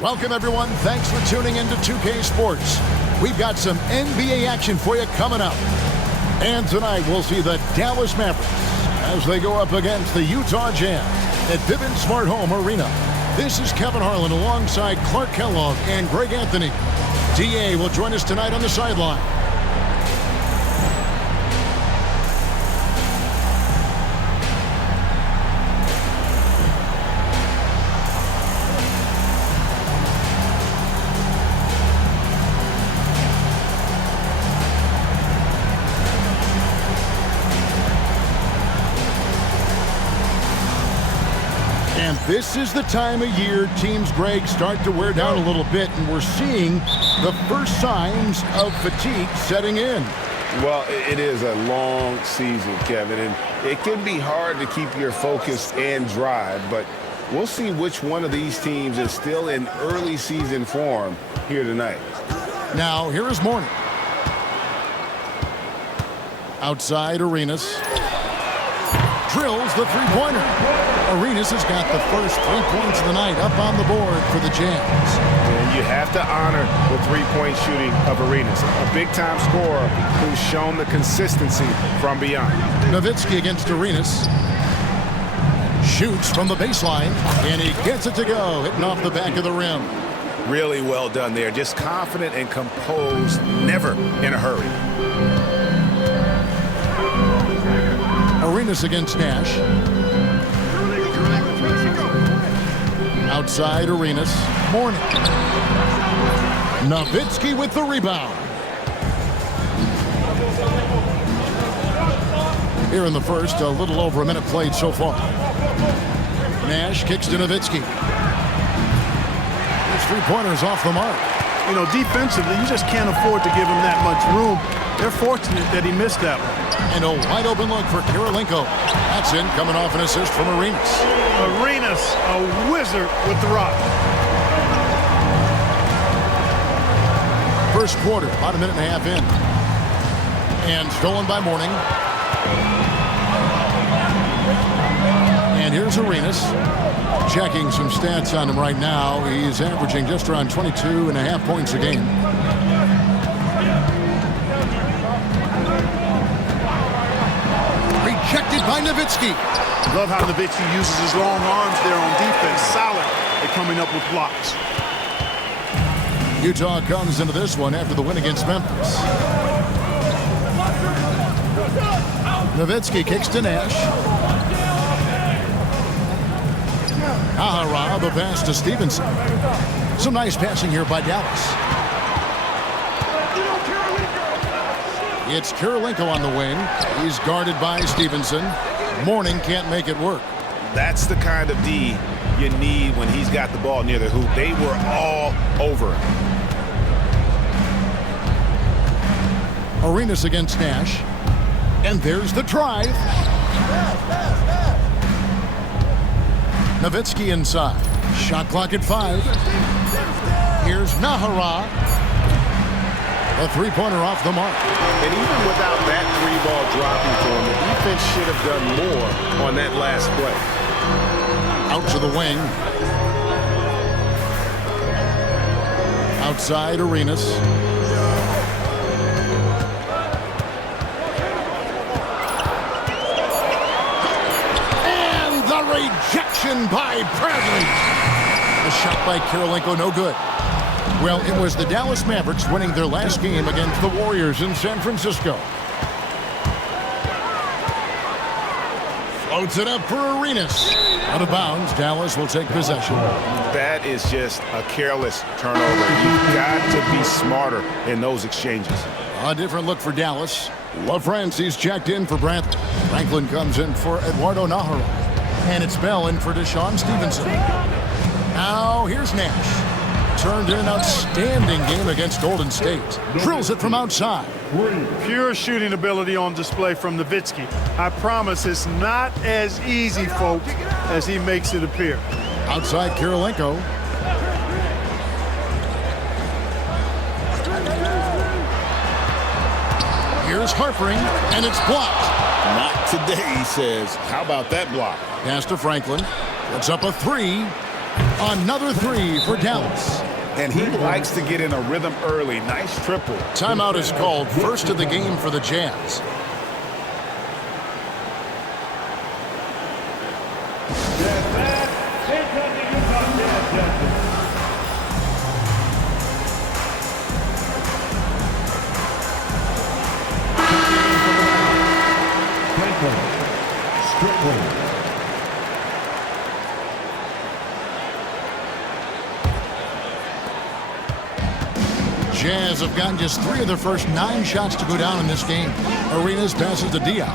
Welcome, everyone. Thanks for tuning in to 2K Sports. We've got some NBA action for you coming up. And tonight, we'll see the Dallas Mavericks as they go up against the Utah Jazz at Vivint Smart Home Arena. This is Kevin Harlan alongside Clark Kellogg and Greg Anthony. DA will join us tonight on the sideline. And this is the time of year teams, Greg, start to wear down a little bit, and we're seeing the first signs of fatigue setting in. Well, it is a long season, Kevin, and it can be hard to keep your focus and drive, but we'll see which one of these teams is still in early season form here tonight. Now, here is Morning. Outside, Arenas drills the three-pointer. Arenas has got the first 3 points of the night up on the board for the Jazz. And you have to honor the three-point shooting of Arenas, a big-time scorer who's shown the consistency from beyond. Nowitzki against Arenas. Shoots from the baseline, and he gets it to go, hitting off the back of the rim. Really well done there. Just confident and composed, never in a hurry. Arenas against Nash. Outside, Arenas. Morning. Nowitzki with the rebound. Here in the first, a little over a minute played so far. Nash kicks to Nowitzki. His three-pointer's off the mark. You know, defensively, you just can't afford to give him that much room. They're fortunate that he missed that one. And a wide-open look for Kirilenko. That's in, coming off an assist from Arenas. Arenas, a wizard with the rock. First quarter, about a minute and a half in. And stolen by Morning. And here's Arenas. Checking some stats on him right now. He's averaging just around 22.5 points a game. Rejected by Nowitzki. Love how Nowitzki uses his long arms there on defense. Solid at coming up with blocks. Utah comes into this one after the win against Memphis. Nowitzki kicks to Nash. Ahara, the pass to Stevenson. Some nice passing here by Dallas. It's Kirilenko on the wing. He's guarded by Stevenson. Morning can't make it work. That's the kind of D you need when he's got the ball near the hoop. They were all over him. Arenas against Nash. And there's the drive. Nowitzki inside. Shot clock at 5. Here's Nahara. A three-pointer off the mark. And even without that three-ball dropping for him, the defense should have done more on that last play. Out to the wing. Outside, Arenas. And the rejection by Bradley. A shot by Kirilenko, no good. Well, it was the Dallas Mavericks winning their last game against the Warriors in San Francisco. Floats it up for Arenas. Out of bounds, Dallas will take possession. That is just a careless turnover. You've got to be smarter in those exchanges. A different look for Dallas. LaFrancie's checked in for Brantley. Franklin comes in for Eduardo Nahara. And it's Bell in for Deshaun Stevenson. Now, here's Nash. Turned in an outstanding game against Golden State. Drills it from outside. Pure shooting ability on display from Nowitzki. I promise it's not as easy, folks, as he makes it appear. Outside, Kirilenko. Here's Harpering, and it's blocked. Not today, he says. How about that block? Pass to Franklin. Puts up a three. Another three for Dallas. And he likes to get in a rhythm early. Nice triple. Timeout is called, first of the game for the Jazz. Jazz have gotten just 3 of their first 9 shots to go down in this game. Arenas passes to Diaw.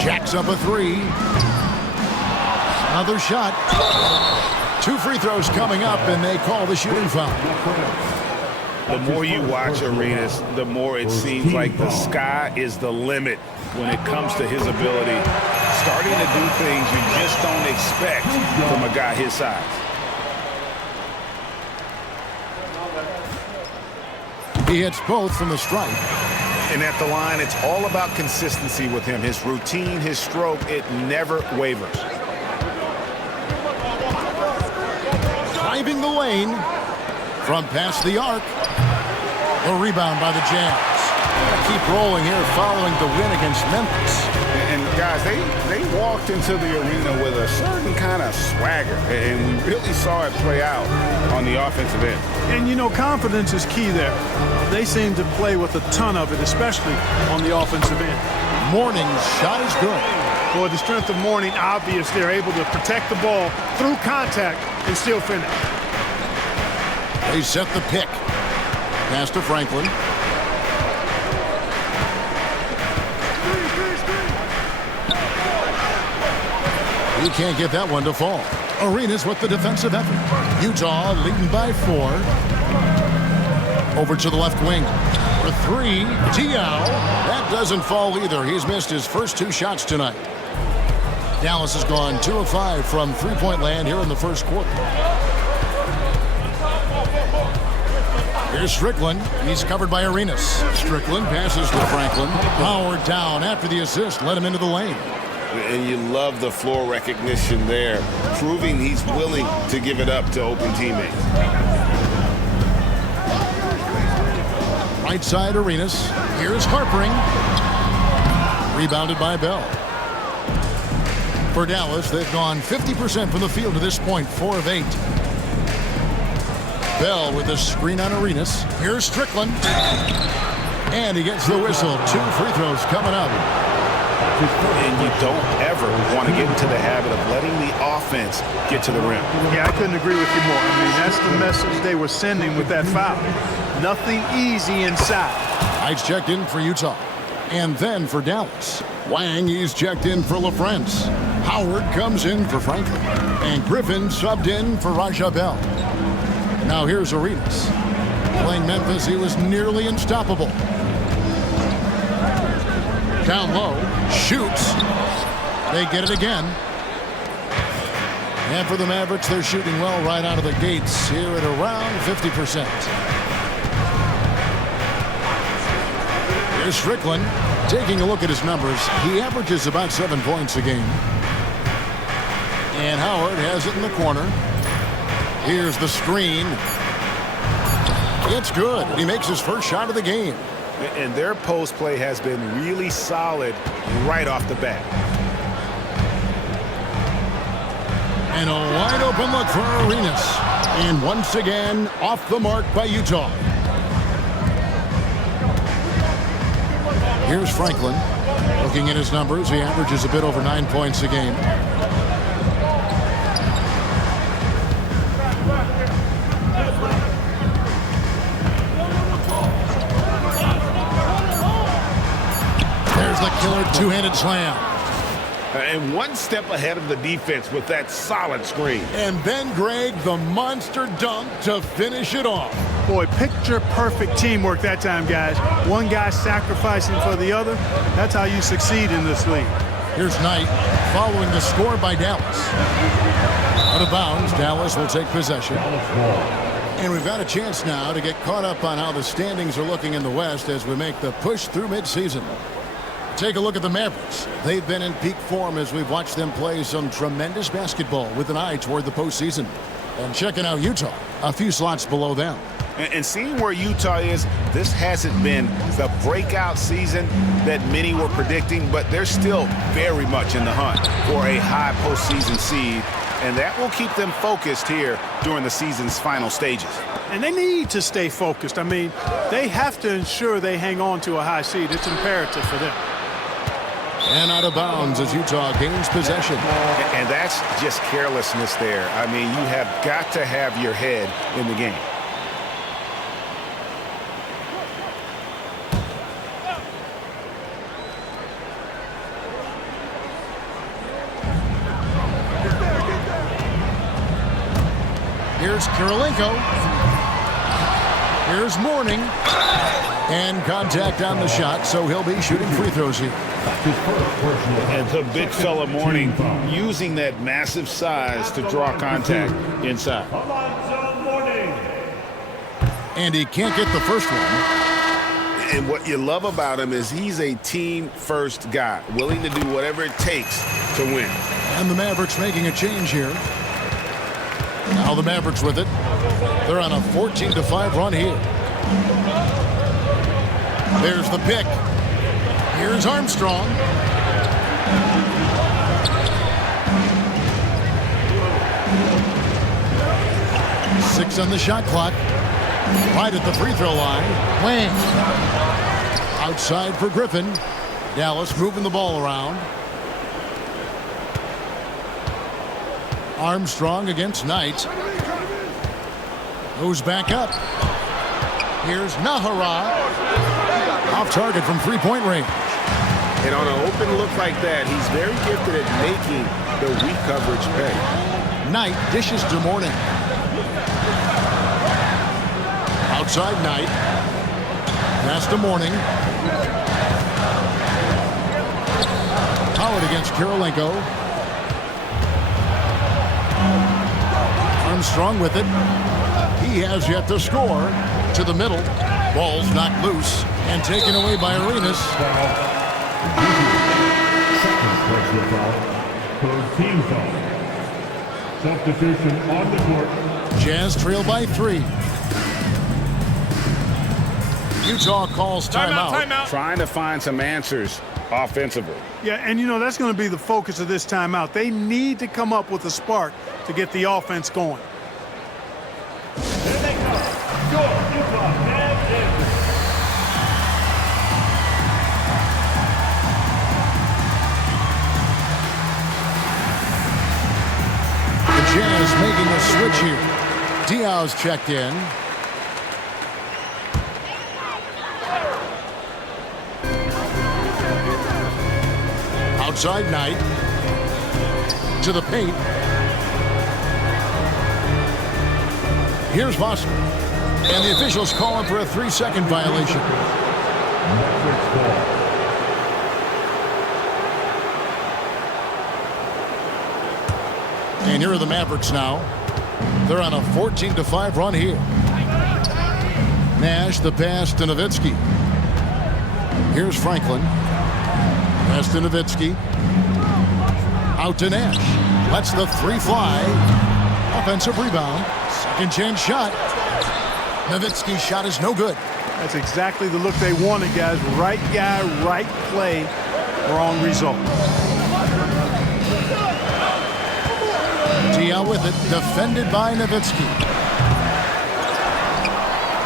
Jacks up a 3. Another shot. 2 free throws coming up, and they call the shooting foul. The more you watch Arenas, the more it seems like the sky is the limit when it comes to his ability. Starting to do things you just don't expect from a guy his size. He hits both from the stripe. And at the line, it's all about consistency with him. His routine, his stroke, it never wavers. Driving the lane from past the arc. A rebound by the Jazz. Keep rolling here following the win against Memphis. And guys, they walked into the arena with a certain kind of swagger, and we really saw it play out on the offensive end. And, you know, confidence is key there. They seem to play with a ton of it, especially on the offensive end. Mourning's shot is good. Boy, the strength of Mourning, obvious. They're able to protect the ball through contact and still finish. They set the pick. Pass to Franklin. He can't get that one to fall. Arenas with the defensive effort. Utah leading by 4. Over to the left wing. For 3, Diaw. That doesn't fall either. He's missed his first 2 shots tonight. Dallas has gone 2 of 5 from three-point land here in the first quarter. Here's Strickland. He's covered by Arenas. Strickland passes to Franklin. Howard down after the assist. Let him into the lane. And you love the floor recognition there, proving he's willing to give it up to open teammates. Right side, Arenas. Here's Harpering. Rebounded by Bell. For Dallas, they've gone 50% from the field to this point, 4 of 8. Bell with a screen on Arenas. Here's Strickland. And he gets the whistle. 2 free throws coming up. And you don't ever want to get into the habit of letting the offense get to the rim. Yeah, I couldn't agree with you more. I mean, that's the message they were sending with that foul. Nothing easy inside. Heights checked in for Utah. And then for Dallas. Wang, he's checked in for LaFrance. Howard comes in for Franklin. And Griffin subbed in for Raja Bell. Now here's Arenas. Playing Memphis, he was nearly unstoppable. Down low, shoots. They get it again. And for the Mavericks, they're shooting well right out of the gates here at around 50%. Here's Strickland. Taking a look at his numbers, he averages about 7 points a game. And Howard has it in the corner. Here's the screen. It's good. He makes his first shot of the game. And their post play has been really solid right off the bat. And a wide open look for Arenas. And once again, off the mark by Utah. Here's Franklin. Looking at his numbers, he averages a bit over 9 points a game. There's the killer two-handed slam. And one step ahead of the defense with that solid screen. And then, Greg, the monster dunk to finish it off. Boy, picture-perfect teamwork that time, guys. One guy sacrificing for the other. That's how you succeed in this league. Here's Knight following the score by Dallas. Out of bounds, Dallas will take possession. And we've got a chance now to get caught up on how the standings are looking in the West as we make the push through midseason. Take a look at the Mavericks. They've been in peak form as we've watched them play some tremendous basketball with an eye toward the postseason. And checking out Utah, a few slots below them. And seeing where Utah is, this hasn't been the breakout season that many were predicting, but they're still very much in the hunt for a high postseason seed, and that will keep them focused here during the season's final stages. And they need to stay focused. I mean, they have to ensure they hang on to a high seed. It's imperative for them. And out of bounds as Utah gains possession. And that's just carelessness there. I mean, you have got to have your head in the game. Here's Kirilenko. Here's Mourning. And contact on the shot, so he'll be shooting free throws here. And the big fella Mourning using that massive size to draw contact inside. And he can't get the first one. And what you love about him is he's a team-first guy, willing to do whatever it takes to win. And the Mavericks making a change here. Now the Mavericks with it. They're on a 14-5 run here. There's the pick. Here's Armstrong. Six on the shot clock. Right at the free throw line. Wham! Outside for Griffin. Dallas moving the ball around. Armstrong against Knight. Goes back up. Here's Nahara. Off target from three-point range. And on an open look like that, he's very gifted at making the weak coverage pay. Knight dishes to Mourning. Outside Knight. Pass to Mourning. Howard against Kirilenko. Armstrong with it. He has yet to score. To the middle. Ball's knocked loose and taken away by Arenas. Team foul. Substitution on the court. Jazz trail by 3. Utah calls timeout. Trying to find some answers offensively. Yeah, and you know, that's going to be the focus of this timeout. They need to come up with a spark to get the offense going. Jazz making a switch here. Diaw's checked in. Outside Knight. To the paint. Here's Foster. And the officials calling for a 3-second violation. And here are the Mavericks now. They're on a 14-5 run here. Nash the pass to Nowitzki. Here's Franklin. Pass to Nowitzki. Out to Nash. Lets the 3 fly. Offensive rebound. Second chance shot. Nowitzki's shot is no good. That's exactly the look they wanted, guys. Right guy, right play, wrong result. Diaw with it, defended by Nowitzki.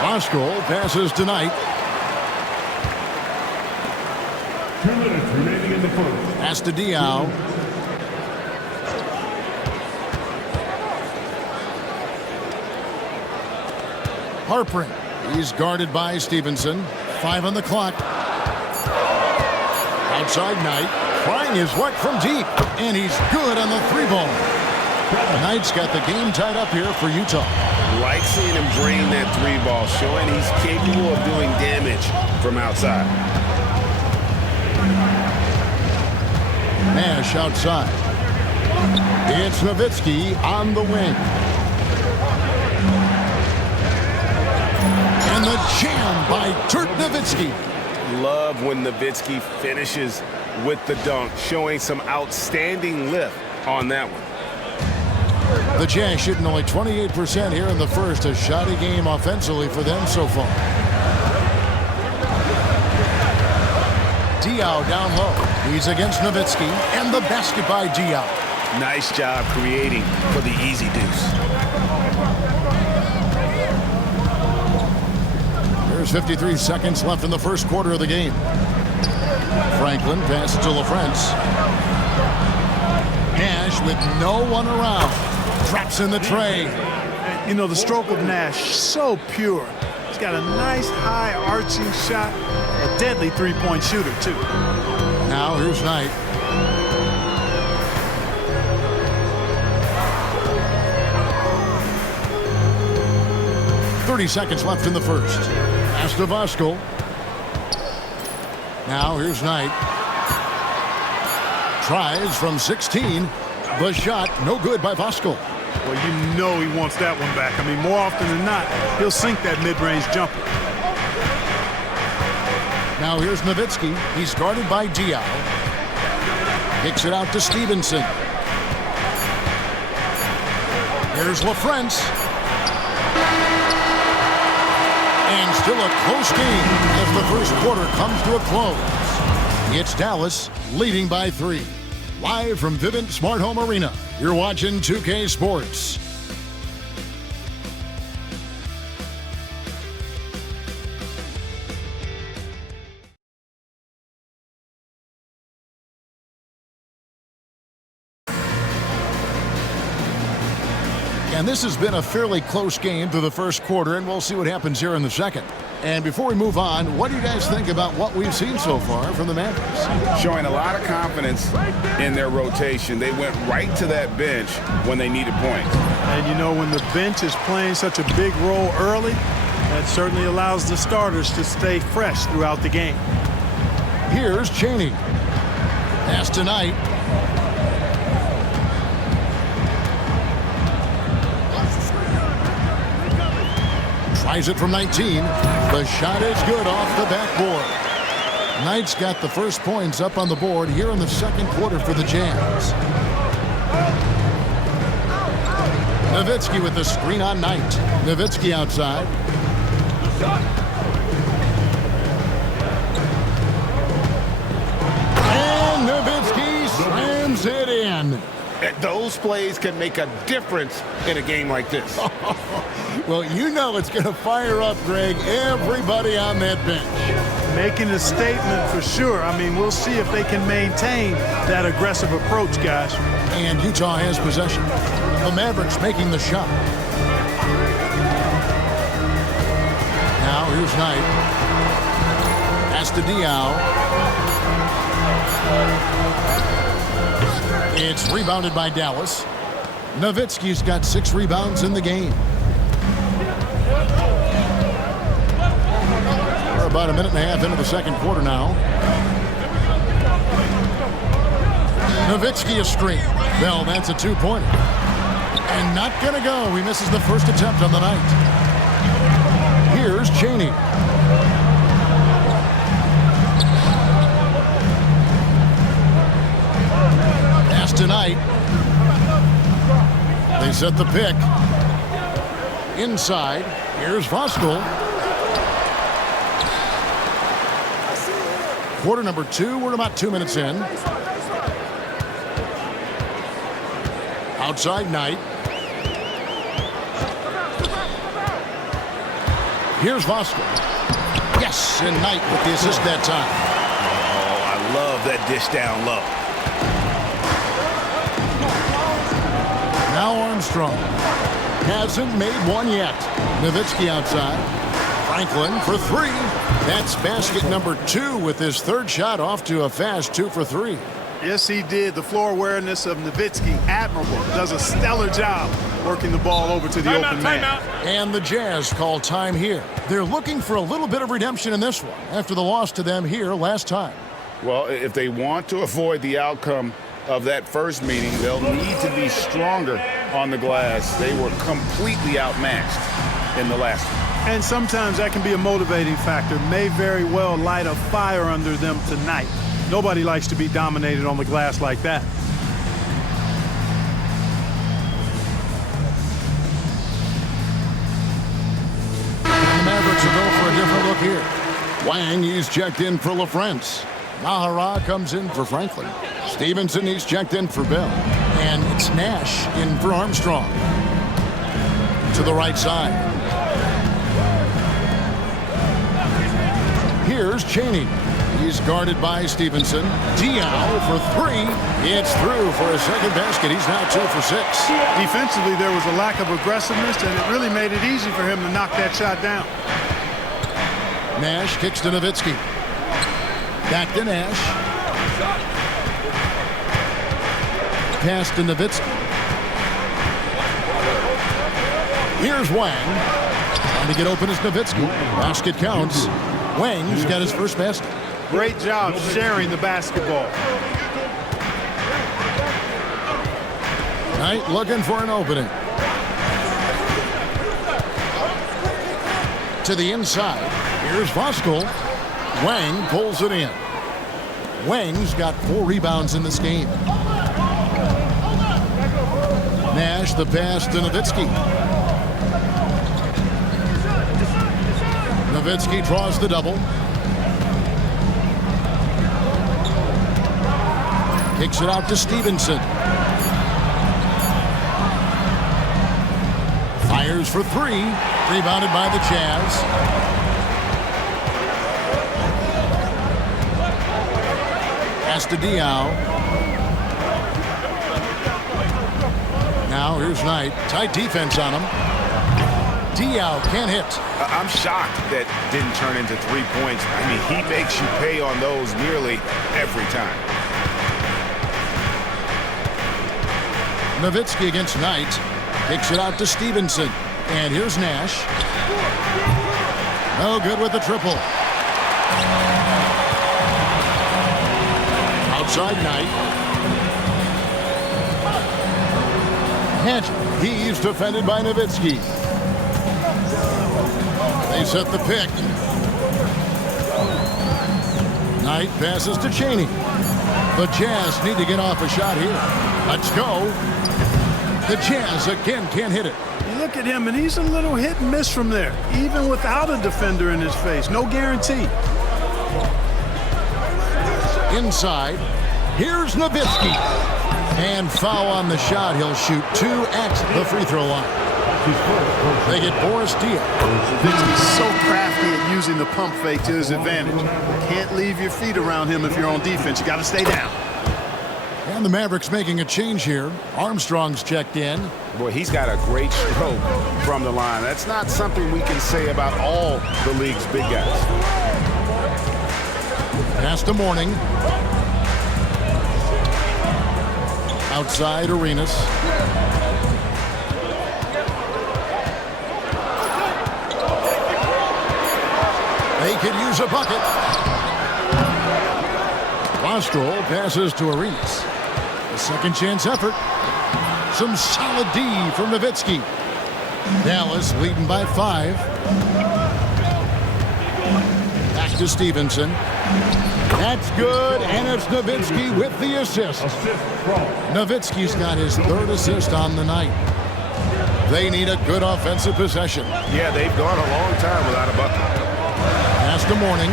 Moskal passes to Knight. 2 minutes remaining in the first. Pass to Diaw. Harpring. He's guarded by Stevenson. 5 on the clock. Outside Knight. Trying his luck from deep. And he's good on the 3-ball. Knight's got the game tied up here for Utah. Like seeing him drain that 3-ball, showing he's capable of doing damage from outside. Nash outside. It's Nowitzki on the wing. And the jam by Dirk Nowitzki. Love when Nowitzki finishes with the dunk, showing some outstanding lift on that one. The Jazz shooting only 28% here in the first. A shoddy game offensively for them so far. Diaw down low. He's against Nowitzki, and the basket by Diaw. Nice job creating for the easy deuce. There's 53 seconds left in the first quarter of the game. Franklin passes to LaFrance. Nash with no one around. Drops in the tray. You know, the stroke of Nash, so pure. He's got a nice high arching shot. A deadly three-point shooter, too. Now here's Knight. .30 seconds left in the first. Pass to Voskuhl. Now here's Knight. Tries from 16. The shot no good by Voskuhl. Well, you know he wants that one back. I mean, more often than not, he'll sink that mid-range jumper. Now here's Nowitzki. He's guarded by Diaw. Kicks it out to Stevenson. Here's LaFrance. And still a close game as the first quarter comes to a close. It's Dallas leading by 3. Live from Vivint Smart Home Arena, you're watching 2K Sports. And this has been a fairly close game through the first quarter, and we'll see what happens here in the second. And before we move on, what do you guys think about what we've seen so far from the Mavericks? Showing a lot of confidence in their rotation. They went right to that bench when they needed points. And you know, when the bench is playing such a big role early, that certainly allows the starters to stay fresh throughout the game. Here's Chaney. Pass to Knight. Tries it from 19. The shot is good off the backboard. Knight's got the first points up on the board here in the second quarter for the Jazz. Nowitzki with the screen on Knight. Nowitzki outside. And Nowitzki slams it in. Those plays can make a difference in a game like this. Well, you know it's going to fire up, Greg, everybody on that bench. Making a statement for sure. I mean, we'll see if they can maintain that aggressive approach, guys. And Utah has possession. The Mavericks making the shot. Now here's Knight. Pass to Diaw. It's rebounded by Dallas. Nowitzki's got 6 rebounds in the game. We're about a minute and a half into the second quarter now. Nowitzki a string. Well, that's a 2-pointer. And not going to go. He misses the first attempt on the night. Here's Chaney. Pass tonight. They set the pick. Inside. Here's Voskuhl. Quarter number 2. We're about 2 minutes in. Outside Knight. Here's Voskuhl. Yes, and Knight with the assist that time. Oh, I love that dish down low. Now Armstrong. Hasn't made one yet. Nowitzki outside. Franklin for 3. That's basket number 2 with his third shot off to a fast 2 for 3. Yes, he did. The floor awareness of Nowitzki, admirable. Does a stellar job working the ball over to the open man. And the Jazz call time here. They're looking for a little bit of redemption in this one after the loss to them here last time. Well, if they want to avoid the outcome of that first meeting, they'll need to be stronger on the glass. They were completely outmatched in the last one. And sometimes that can be a motivating factor. May very well light a fire under them tonight. Nobody likes to be dominated on the glass like that. And the Mavericks will go for a different look here. Wang, he's checked in for LaFrance. Mahara comes in for Franklin. Stevenson, he's checked in for Bell. And it's Nash in for Armstrong. To the right side. Here's Chaney. He's guarded by Stevenson. Diao for three. It's through for a second basket. He's now 2 for 6. Defensively, there was a lack of aggressiveness, and it really made it easy for him to knock that shot down. Nash kicks to Nowitzki. Back to Nash. Pass to Nowitzki. Here's Wang. Trying to get open is Nowitzki. Basket counts. Wang's got his first basket. Great job sharing the basketball. Knight looking for an opening. To the inside. Here's Voskuhl. Wang pulls it in. Wang's got 4 rebounds in this game. Nash the pass to Nowitzki. Nowitzki draws the double. Kicks it out to Stevenson. Fires for 3. Rebounded by the Jazz. Pass to Diao. Now here's Knight. Tight defense on him. Diao can't hit. I'm shocked that didn't turn into 3 points. I mean, he makes you pay on those nearly every time. Nowitzki against Knight. Kicks it out to Stevenson. And here's Nash. No good with the triple. Outside Knight. Hedge. He's defended by Nowitzki. They set the pick. Knight passes to Chaney. The Jazz need to get off a shot here. Let's go. The Jazz again can't hit it. You look at him, and he's a little hit and miss from there, even without a defender in his face. No guarantee. Inside. Here's Nowitzki. And foul on the shot. He'll shoot 2 at the free throw line. They get Boris Diaw. Nowitzki's so crafty at using the pump fake to his advantage. Can't leave your feet around him if you're on defense. You got to stay down. And the Mavericks making a change here. Armstrong's checked in. Boy, he's got a great stroke from the line. That's not something we can say about all the league's big guys. Pass to Mourning. Outside Arenas. They could use a bucket. Voskuhl passes to Arenas. A second chance effort. Some solid D from Nowitzki. Dallas leading by 5. Back to Stevenson. That's good, and it's Nowitzki with the assist. Nowitzki's got his 3rd assist on the night. They need a good offensive possession. Yeah, they've gone a long time without a bucket. Pass to Mourning.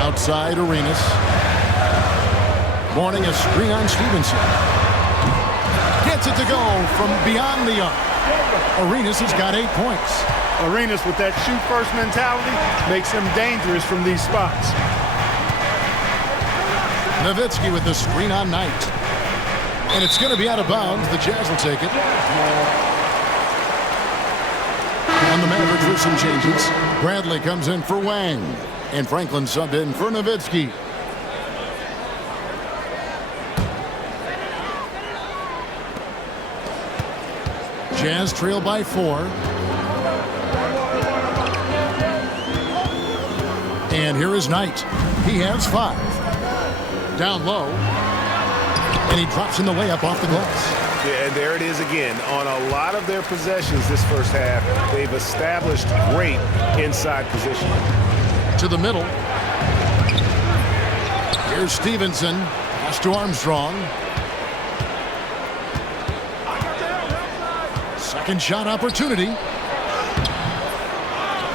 Outside Arenas. Mourning a screen on Stevenson. Gets it to go from beyond the arc. Arenas has got 8 points. Arenas with that shoot-first mentality makes him dangerous from these spots. Nowitzki with the screen on Knight. And it's going to be out of bounds. The Jazz will take it. And the Mavericks with some changes. Bradley comes in for Wang. And Franklin subbed in for Nowitzki. Jazz trail by 4. And here is Knight. He has 5. Down low. And he drops in the layup off the glass. Yeah, and there it is again. On a lot of their possessions this first half, they've established great inside position. To the middle. Here's Stevenson. Pass to Armstrong. Second shot opportunity.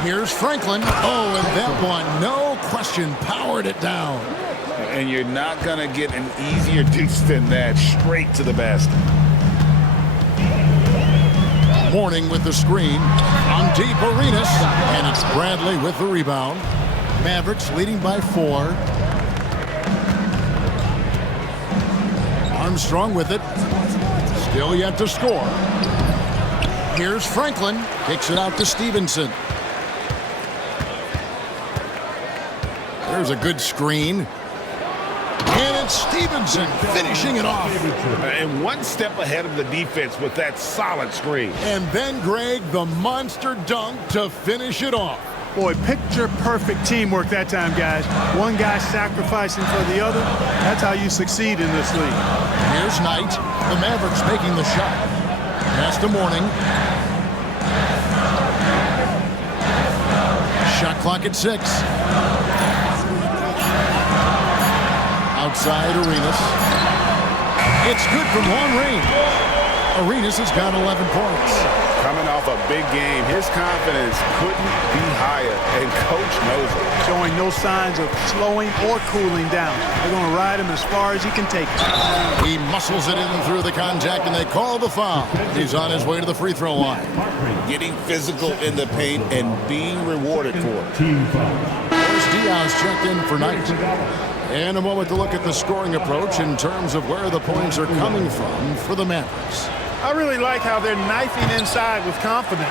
Here's Franklin. Oh, and that one, no question, powered it down. And you're not going to get an easier deuce than that, straight to the basket. Mourning with the screen. On deep, Arenas. And it's Bradley with the rebound. Mavericks leading by 4. Armstrong with it. Still yet to score. Here's Franklin. Kicks it out to Stevenson. There's a good screen. And it's Stevenson finishing it off. And one step ahead of the defense with that solid screen. And then Greg, the monster dunk to finish it off. Boy, picture-perfect teamwork that time, guys. One guy sacrificing for the other. That's how you succeed in this league. Here's Knight. The Mavericks making the shot. Pass to Mourning. Shot clock at 6. Outside Arenas. It's good from long range. Arenas has got 11 points. Coming off a big game, his confidence couldn't be higher, and coach knows it. Showing no signs of slowing or cooling down. They're going to ride him as far as he can take it. He muscles it in through the contact, and they call the foul. He's on his way to the free throw line. Getting physical in the paint and being rewarded for it. Team foul. There's Diaz checked in for Knight. And a moment to look at the scoring approach in terms of where the points are coming from for the Mavericks. I really like how they're knifing inside with confidence,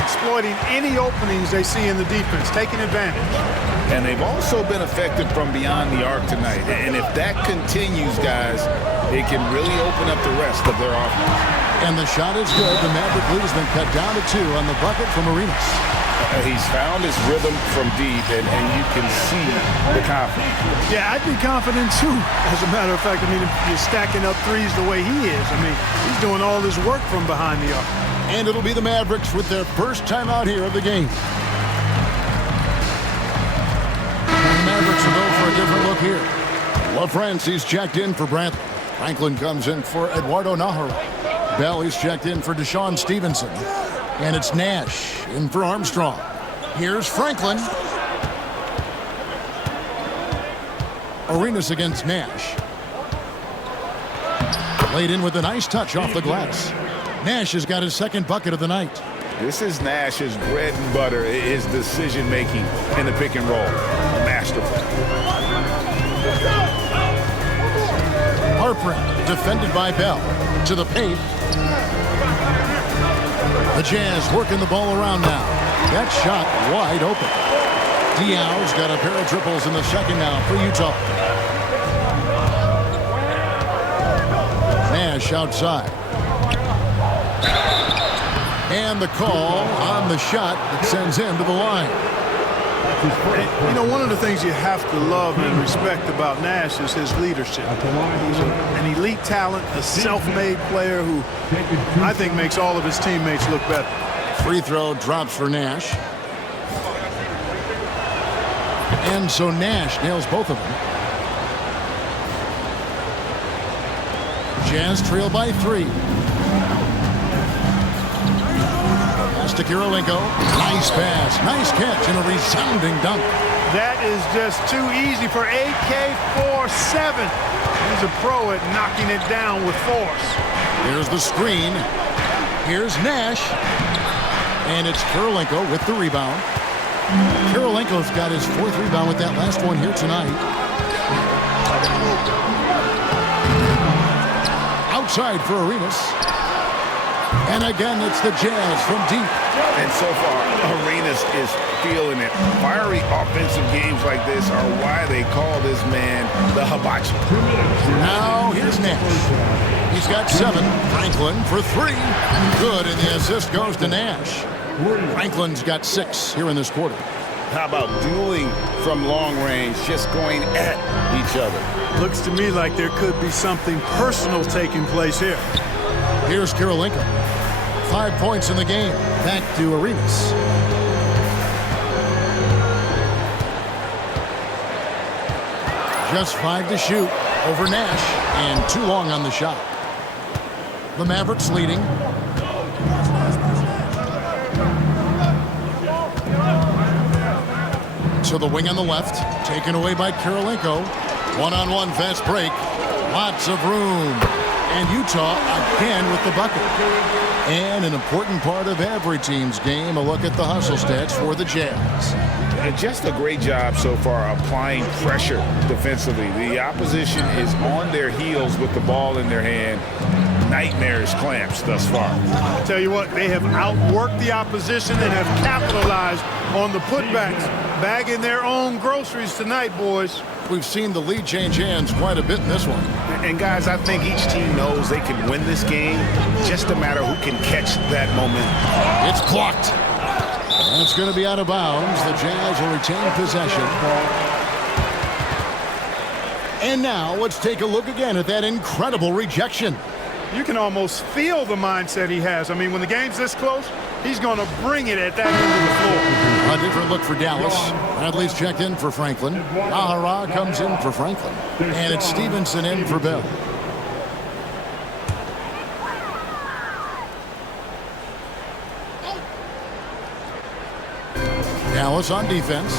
exploiting any openings they see in the defense, taking advantage. And they've also been effective from beyond the arc tonight. And if that continues, guys, it can really open up the rest of their offense. And the shot is good. The Maverick lead has been cut down to 2 on the bucket from Arenas. He's found his rhythm from deep, and you can see the confidence. Yeah, I'd be confident too. As a matter of fact, I mean, if you're stacking up threes the way he is, I mean, he's doing all this work from behind the arc. And it'll be the Mavericks with their first time out here of the game. And the Mavericks will go for a different look here. LaFrancis checked in for Bradley. Franklin comes in for Eduardo Nahara. Bell is checked in for Deshaun Stevenson. And it's Nash in for Armstrong. Here's Franklin. Arenas against Nash. Laid in with a nice touch off the glass. Nash has got his second bucket of the night. This is Nash's bread and butter, his decision-making in the pick and roll. Masterful. Harper defended by Bell. To the paint. The Jazz working the ball around now. That shot wide open. Diaw's got a pair of triples in the second now for Utah. Nash outside. And the call on the shot that sends him to the line. You know, one of the things you have to love and respect about Nash is his leadership. He's an elite talent, a self-made player who I think makes all of his teammates look better. Free throw drops for Nash. And so Nash nails both of them. Jazz trail by 3. Pass to Kirilenko. Nice pass. Nice catch and a resounding dunk. That is just too easy for AK-47. He's a pro at knocking it down with force. Here's the screen. Here's Nash. And it's Kirilenko with the rebound. Kirilenko's got his 4th rebound with that last one here tonight. Outside for Arenas. And again, it's the Jazz from deep. And so far, Arenas is feeling it. Fiery offensive games like this are why they call this man the hibachi. Now here's Nash. He's got 7. Franklin for 3. Good, and the assist goes to Nash. Franklin's got 6 here in this quarter. How about dueling from long range, just going at each other? Looks to me like there could be something personal taking place here. Here's Karolinko. 5 points in the game. Back to Arenas. Just 5 to shoot over Nash, and too long on the shot. The Mavericks leading. To the wing on the left, taken away by Karolinko. One-on-one fast break. Lots of room. And Utah again with the bucket. And an important part of every team's game, a look at the hustle stats for the Jazz. And just a great job so far applying pressure defensively. The opposition is on their heels with the ball in their hand. Nightmares clamps thus far. Tell you what, they have outworked the opposition and have capitalized on the putbacks, bagging their own groceries tonight, boys. We've seen the lead change hands quite a bit in this one. And guys, I think each team knows they can win this game. Just a matter who can catch that momentum. It's blocked. That's going to be out of bounds. The Jazz will retain possession. And now let's take a look again at that incredible rejection. You can almost feel the mindset he has. I mean, when the game's this close, he's going to bring it at that end of the floor. A different look for Dallas. Bradley's checked in for Franklin. Nahara comes in for Franklin. And it's Stevenson in for Bell. Dallas on defense.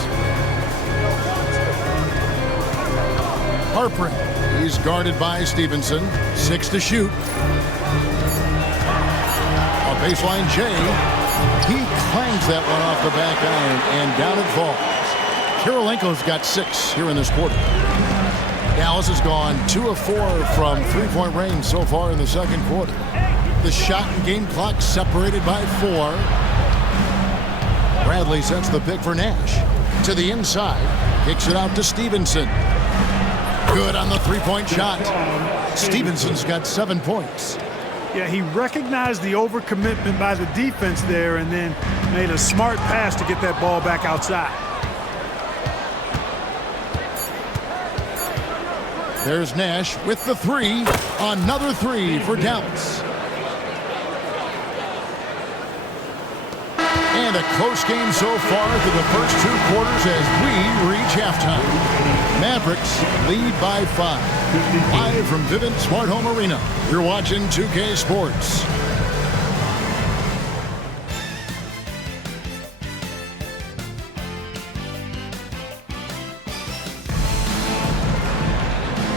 Harper. He's guarded by Stevenson. 6 to shoot. A baseline J. He clangs that one off the back iron, and down it falls. Karolinko's got 6 here in this quarter. Dallas has gone 2 of 4 from three-point range so far in the second quarter. The shot and game clock separated by 4. Bradley sets the pick for Nash. To the inside. Kicks it out to Stevenson. Good on the three-point shot. Stevenson's got 7 points. Yeah, he recognized the overcommitment by the defense there and then made a smart pass to get that ball back outside. There's Nash with the 3. Another 3 for Dallas. And a close game so far through the first 2 quarters as we reach halftime. Mavericks lead by 5. Live from Vivint Smart Home Arena, you're watching 2K Sports.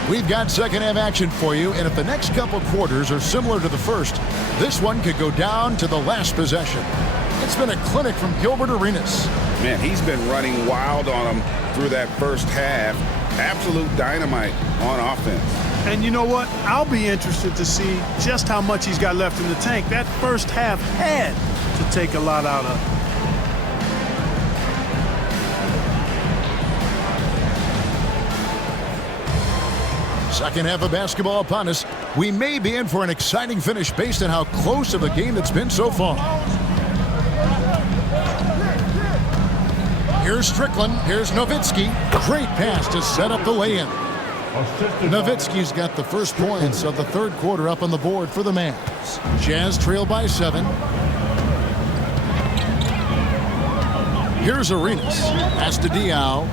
We've got second half action for you, and if the next couple quarters are similar to the first, this one could go down to the last possession. It's been a clinic from Gilbert Arenas. Man, he's been running wild on them through that first half. Absolute dynamite on offense. And you know what? I'll be interested to see just how much he's got left in the tank. That first half had to take a lot out of. Second half of basketball upon us. We may be in for an exciting finish based on how close of a game it's been so far. Here's Strickland. Here's Nowitzki. Great pass to set up the lay-in. Nowitzki's got the first points of the third quarter up on the board for the Mavs. Jazz trail by 7. Here's Arenas. Pass to Diaw.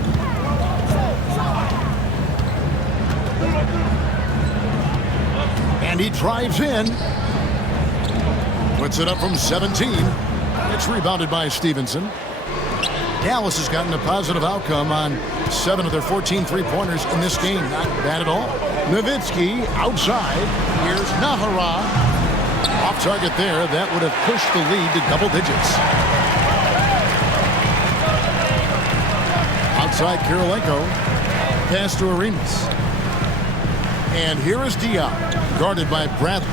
And he drives in. Puts it up from 17. It's rebounded by Stevenson. Dallas has gotten a positive outcome on 7 of their 14 three-pointers in this game. Not bad at all. Nowitzki outside. Here's Nahara. Off target there. That would have pushed the lead to double digits. Outside Karolinko. Pass to Arenas. And here is Diaw, guarded by Bradley.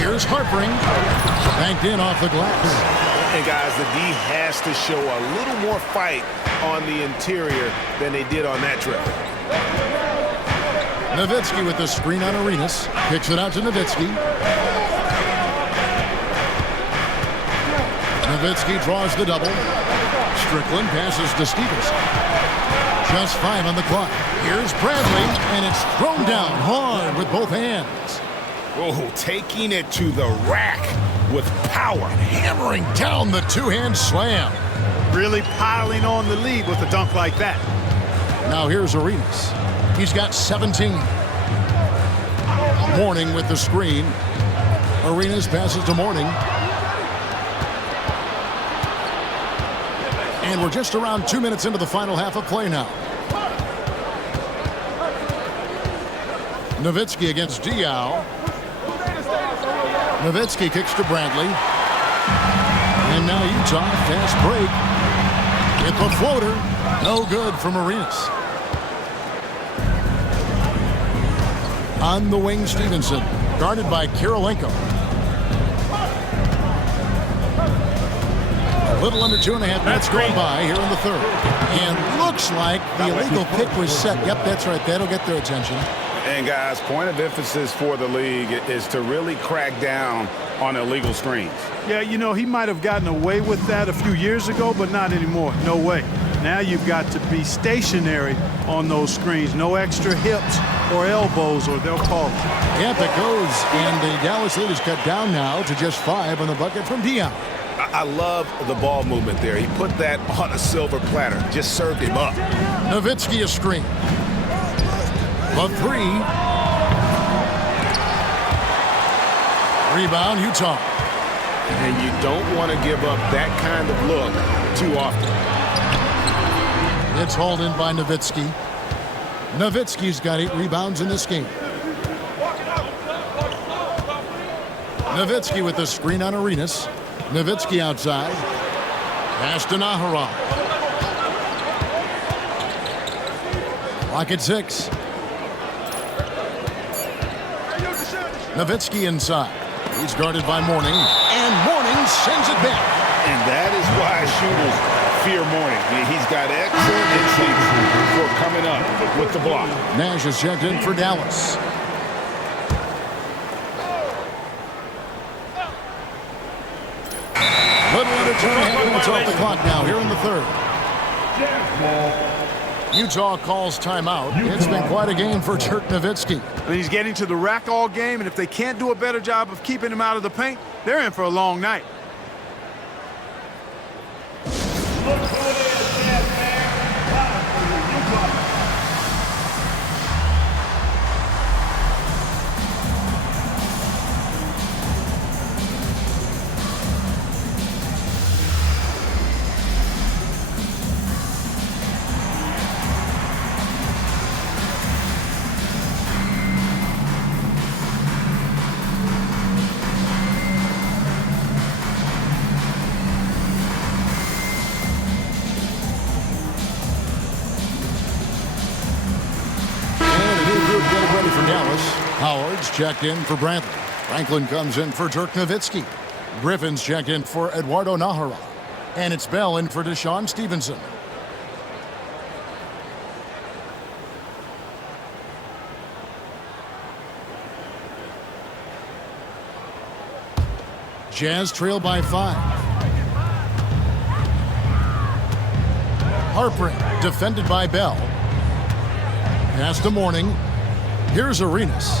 Here's Harpering. Banked in off the glass. And guys, the D has to show a little more fight on the interior than they did on that trip. Nowitzki with the screen on Arenas. Kicks it out to Nowitzki. Nowitzki draws the double. Strickland passes to Stevenson. Just 5 on the clock. Here's Bradley, and it's thrown down hard with both hands. Oh, taking it to the rack with power. Hammering down the two-hand slam. Really piling on the lead with a dunk like that. Now here's Arenas. He's got 17. Mourning with the screen. Arenas passes to Mourning. And we're just around 2 minutes into the final half of play now. Nowitzki against Diaw. Nowitzki kicks to Bradley. And now Utah, fast break. Hit the floater. No good from Arenas. On the wing, Stevenson. Guarded by Kirilenko. A little under 2.5 minutes going by here in the third. And looks like the illegal pick was set. Yep, that's right. That'll get their attention. And guys, point of emphasis for the league is to really crack down on illegal screens. Yeah, you know, he might have gotten away with that a few years ago, but not anymore. No way. Now you've got to be stationary on those screens. No extra hips or elbows, or they'll call it. Yep, it goes. And the Dallas lead is cut down now to just 5 on the bucket from Diaw. I love the ball movement there. He put that on a silver platter. Just served him up. Nowitzki a screen. The 3. Rebound, Utah. And you don't want to give up that kind of look too often. It's hauled in by Nowitzki. Nowitzki's got 8 rebounds in this game. Nowitzki with the screen on Arenas. Nowitzki outside. Pass to Naharov. Clock at 6. Nowitzki inside. He's guarded by Mourning. And Mourning sends it back. And that is why shooters fear Mourning. He's got excellent instincts for coming up with the block. Nash is checked in for Dallas. Little under 2.5 minutes off the clock now here in the third. Utah calls timeout. It's been quite a game for Dirk Nowitzki. And he's getting to the rack all game, and if they can't do a better job of keeping him out of the paint, they're in for a long night. Howard's checked in for Bradley. Franklin comes in for Dirk Nowitzki. Griffin's checked in for Eduardo Naharov. And it's Bell in for Deshaun Stevenson. Jazz trail by 5. Harpering, defended by Bell. Pass to Mourning. Here's Arenas.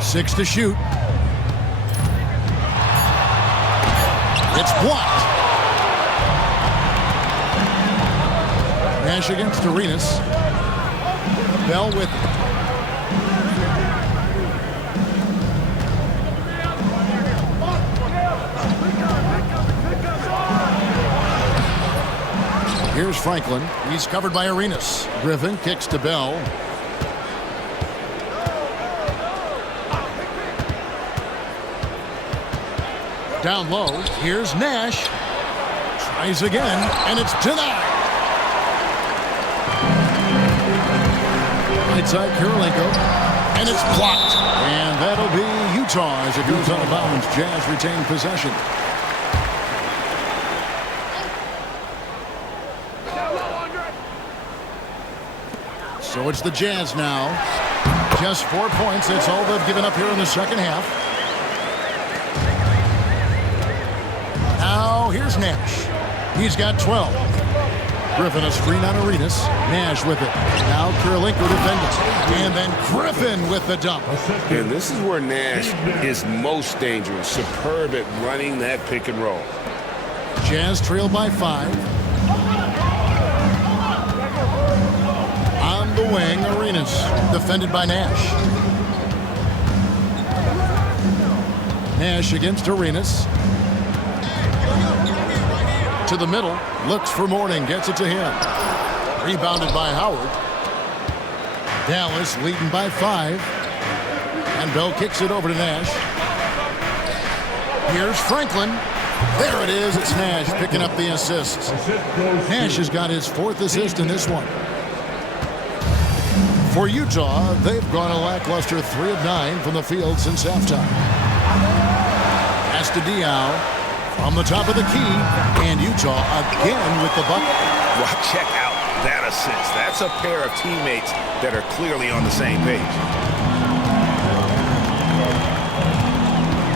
Six to shoot. It's blocked. Nash against Arenas. Bell with it. Here's Franklin. He's covered by Arenas. Griffin kicks to Bell. Down low. Here's Nash. Tries again, and it's denied. Right side, Kirilenko. And it's blocked. And that'll be Utah as it goes out of bounds. Jazz retain possession. So it's the Jazz now. Just 4 points. That's all they've given up here in the second half. Now here's Nash. He's got 12. Griffin a screen on Arenas. Nash with it. Now Kirilenko defending. And then Griffin with the dump. And this is where Nash is most dangerous. Superb at running that pick and roll. Jazz trail by 5. On the wing, Arenas defended by Nash. Nash against Arenas. To the middle, looks for Mourning, gets it to him. Rebounded by Howard. Dallas leading by 5. And Bell kicks it over to Nash. Here's Franklin. There it is. It's Nash picking up the assist. Nash has got his 4th assist in this one. For Utah, they've gone a lackluster 3 of 9 from the field since halftime. Astudillo from the top of the key, and Utah again with the bucket. Well, check out that assist. That's a pair of teammates that are clearly on the same page.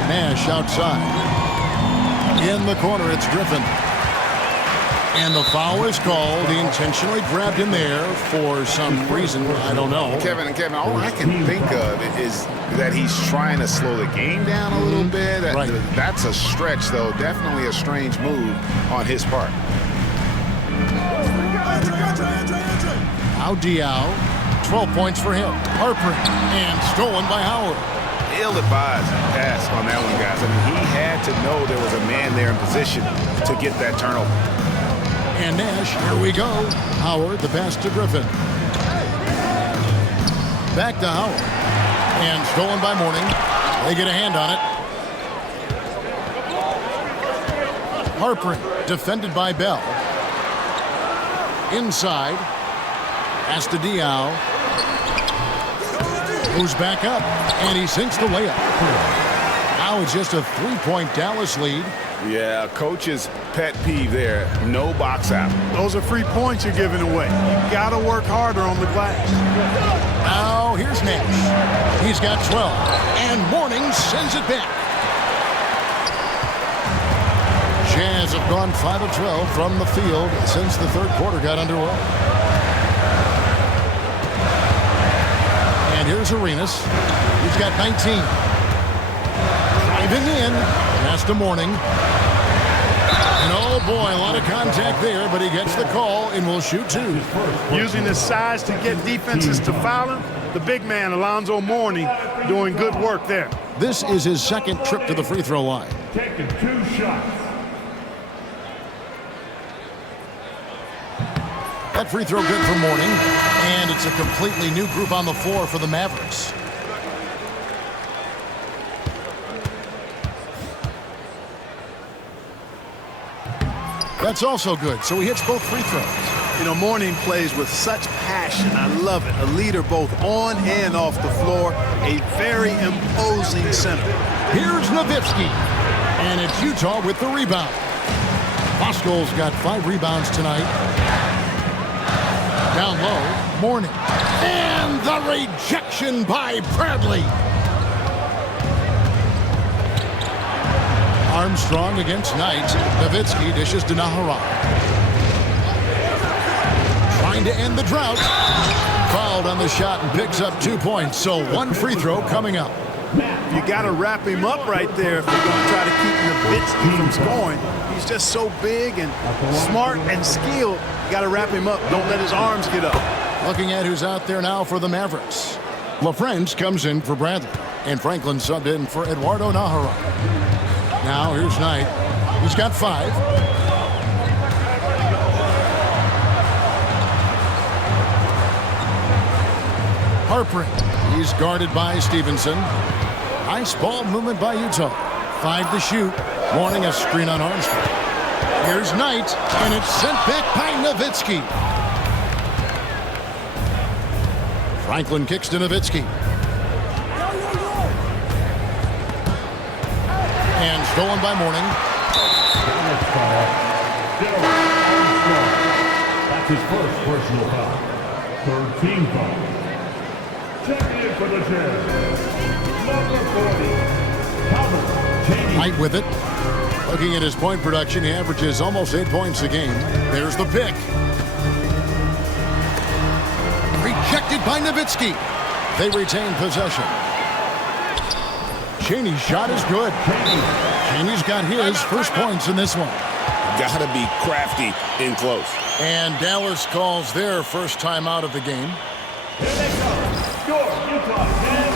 Nash outside. In the corner, it's Griffin. And the foul is called. He intentionally grabbed him there for some reason. I don't know. Kevin, all I can think of is that he's trying to slow the game down a little bit. Right. That's a stretch, though. Definitely a strange move on his part. Now Diaw. 12 points for him. Harper. And stolen by Howard. Ill-advised pass on that one, guys. I mean, he had to know there was a man there in position to get that turnover. And Nash, here we go. Howard, the pass to Griffin. Back to Howard. And stolen by Mourning. They get a hand on it. Harper, defended by Bell. Inside. Astudillo. Goes back up. And he sinks the layup. Now it's just a 3-point Dallas lead. Yeah, coach's pet peeve there. No box out. Those are free points you're giving away. You got to work harder on the glass. Now here's Nash. He's got 12. And Mourning sends it back. Jazz have gone 5 of 12 from the field since the third quarter got underway. And here's Arenas. He's got 19. Driving in. Pass to Mourning. And oh boy, a lot of contact there, but he gets the call and will shoot 2. Using his size to get defenses to foul him, the big man, Alonzo Mourning, doing good work there. This is his 2nd trip to the free throw line. Taking 2 shots. That free throw good for Mourning, and it's a completely new group on the floor for the Mavericks. That's also good, so he hits both free throws. You know, Mourning plays with such passion. I love it. A leader both on and off the floor. A very imposing center. Here's Nowitzki, and it's Utah with the rebound. Bosco's got 5 rebounds tonight. Down low, Mourning. And the rejection by Bradley. Armstrong against Knight. Nowitzki dishes to Naharan. Trying to end the drought. Fouled on the shot and picks up 2 points. So 1 free throw coming up. You got to wrap him up right there if you're going to try to keep Nowitzki from scoring. He's just so big and smart and skilled. You got to wrap him up. Don't let his arms get up. Looking at who's out there now for the Mavericks. LaFrance comes in for Bradley. And Franklin subbed in for Eduardo Naharan. Now here's Knight. He's got 5. Harper. He's guarded by Stevenson. Nice ball movement by Utah. 5 to shoot. Mourning a screen on Armstrong. Here's Knight, and it's sent back by Nowitzki. Franklin kicks to Nowitzki. And stolen by Mourning. That's his first personal foul. 13 foul. Checking in for the Jazz, number 40, Thomas Cheney. Knight with it. Looking at his point production, he averages almost 8 points a game. There's the pick. Rejected by Nowitzki. They retain possession. Cheney's shot is good. Cheney's got his first points in this one. Gotta be crafty in close. And Dallas calls their first time out of the game. Here they come. Score, Utah, Jazz.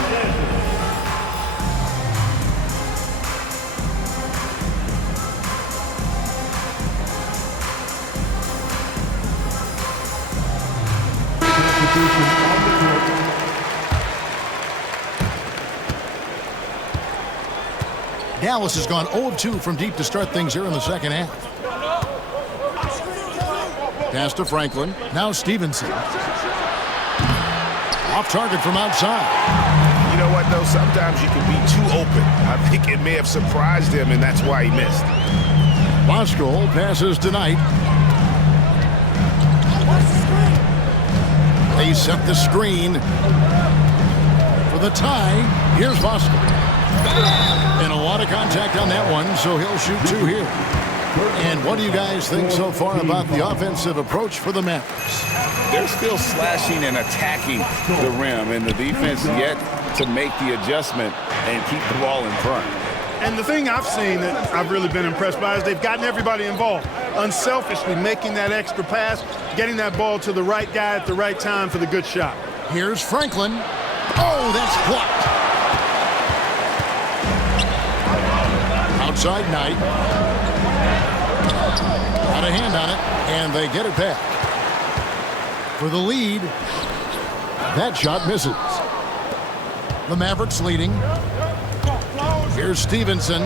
Dallas has gone 0 of 2 from deep to start things here in the second half. Pass to Franklin. Now Stevenson. Off target from outside. You know what, though? Sometimes you can be too open. I think it may have surprised him, and that's why he missed. Voskuhl passes to Knight. They set the screen for the tie. Here's Voskuhl. And a lot of contact on that one, so he'll shoot 2 here. And what do you guys think so far about the offensive approach for the Mavericks? They're still slashing and attacking the rim, and the defense yet to make the adjustment and keep the ball in front. And the thing I've seen that I've really been impressed by is they've gotten everybody involved, unselfishly making that extra pass, getting that ball to the right guy at the right time for the good shot. Here's Franklin. Oh, that's blocked. Outside Knight. Got a hand on it, and they get it back. For the lead, that shot misses. The Mavericks leading. Here's Stevenson.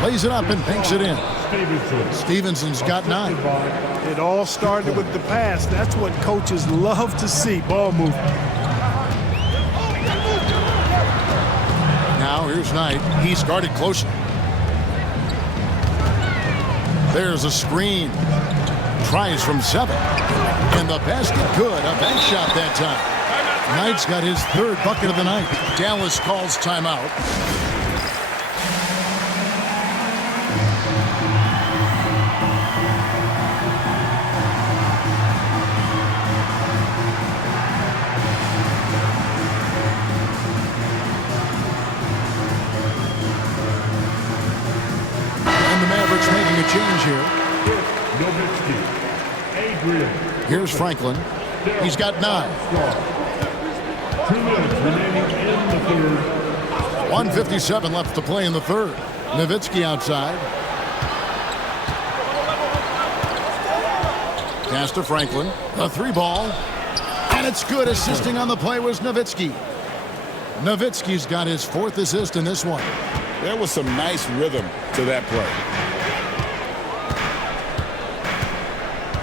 Plays it up and banks it in. Stevenson's got 9. It all started with the pass. That's what coaches love to see, ball movement. Now here's Knight. He's guarded closely. There's a screen. Tries from 7. And the basket good. A bank shot that time. Knight's got his 3rd bucket of the night. Dallas calls timeout. Change here. Nowitzki, Adrian. Here's Franklin. He's got 9. 2 minutes remaining in the third. 1:57 left to play in the third. Nowitzki outside. Pass to Franklin. The 3 ball. And it's good. Assisting on the play was Nowitzki. Nowitzki's got his 4th assist in this one. There was some nice rhythm to that play.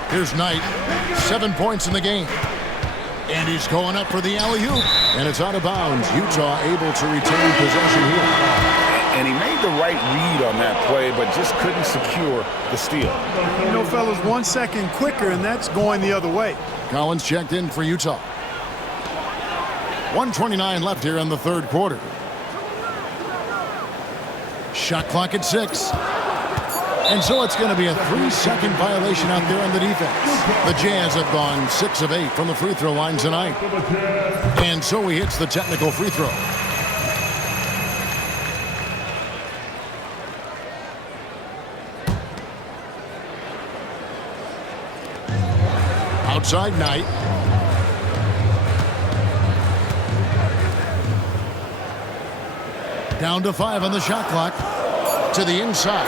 Here's Knight, 7 points in the game. And he's going up for the alley-oop. And it's out of bounds. Utah able to retain possession here. And he made the right read on that play, but just couldn't secure the steal. You know, fellas, 1 second quicker, and that's going the other way. Collins checked in for Utah. 1:29 left here in the third quarter. Shot clock at 6. And so it's going to be a 3-second violation out there on the defense. The Jazz have gone 6 of 8 from the free throw line tonight. And so he hits the technical free throw. Outside Knight. Down to 5 on the shot clock. To the inside.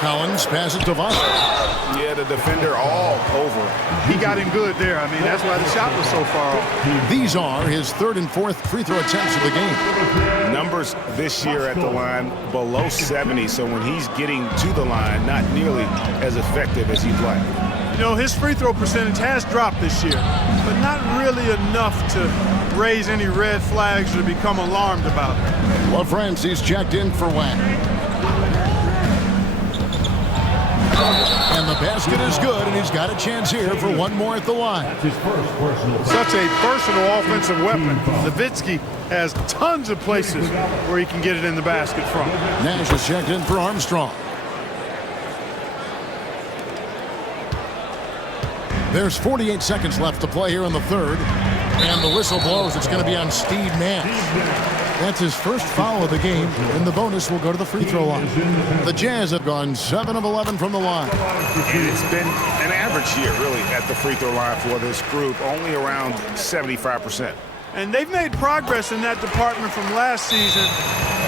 Collins passes to Voskuhl. Yeah, the defender all over. He got him good there. I mean, that's why the shot was so far off. These are his 3rd and 4th free throw attempts of the game. Numbers this year at the line below 70, so when he's getting to the line, not nearly as effective as he'd like. You know, his free throw percentage has dropped this year, but not really enough to raise any red flags or become alarmed about it. Well, Francie's checked in for Wack. And the basket is good, and he's got a chance here for one more at the line. That's his first personal. Such a versatile offensive weapon. Nowitzki has tons of places where he can get it in the basket from. Nash is checked in for Armstrong. There's 48 seconds left to play here in the third. And the whistle blows. It's going to be on Steve Nash. That's his first foul of the game, and the bonus will go to the free throw line. The Jazz have gone 7 of 11 from the line. And it's been an average year, really, at the free throw line for this group, only around 75%. And they've made progress in that department from last season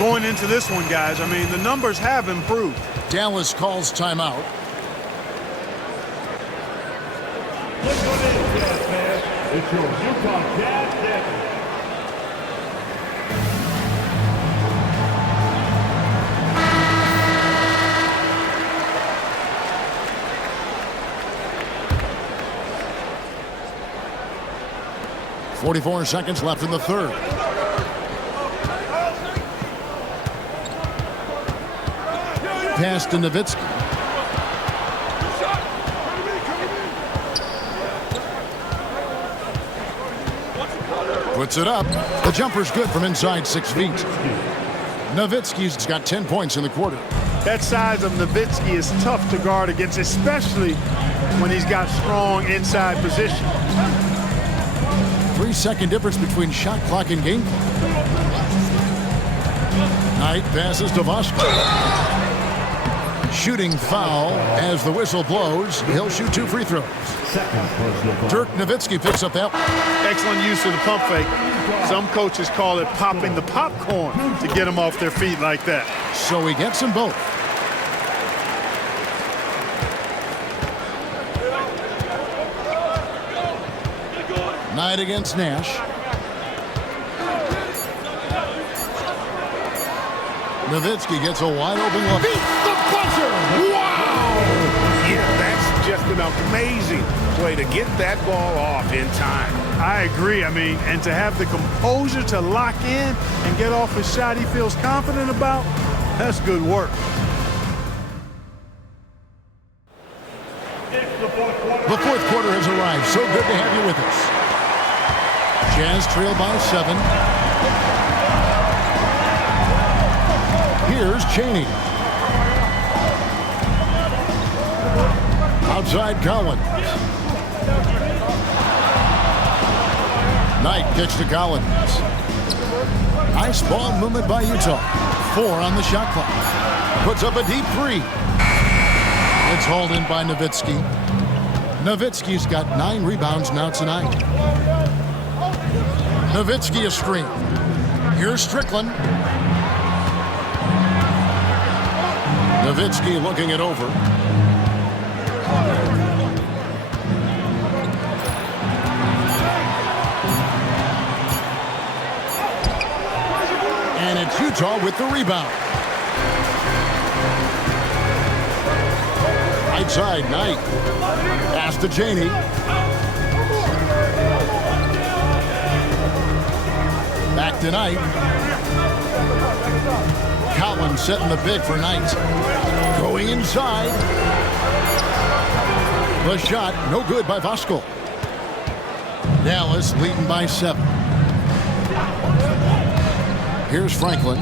going into this one, guys. I mean, the numbers have improved. Dallas calls timeout. Look what it is, Jazz fans. It's your Utah Jazz Jazz. .44 seconds left in the third. Pass to Nowitzki. Puts it up. The jumper's good from inside 6 feet. Nowitzki's got 10 points in the quarter. That size of Nowitzki is tough to guard against, especially when he's got strong inside position. 3-second difference between shot clock and game clock. Knight passes to Vasco. Shooting foul as the whistle blows. He'll shoot 2 free throws. Dirk Nowitzki picks up that. Excellent use of the pump fake. Some coaches call it popping the popcorn to get them off their feet like that. So he gets them both. Knight against Nash. Nowitzki gets a wide open look. Beat the buzzer! Wow! Yeah, that's just an amazing play to get that ball off in time. I agree. I mean, and to have the composure to lock in and get off a shot he feels confident about, that's good work. The fourth quarter has arrived. So good to have you with us. Jazz trail by 7. Here's Chaney. Outside Collins. Knight gets to Collins. Nice ball movement by Utah. 4 on the shot clock. Puts up a deep 3. It's hauled in by Nowitzki. Nowitzki's got 9 rebounds now tonight. Nowitzki a screen. Here's Strickland. Nowitzki looking it over. And it's Utah with the rebound. Right side, Knight. Pass to Chaney. Back to Knight. Collins setting the big for Knight. Going inside. The shot, no good by Vasco. Dallas leading by 7. Here's Franklin.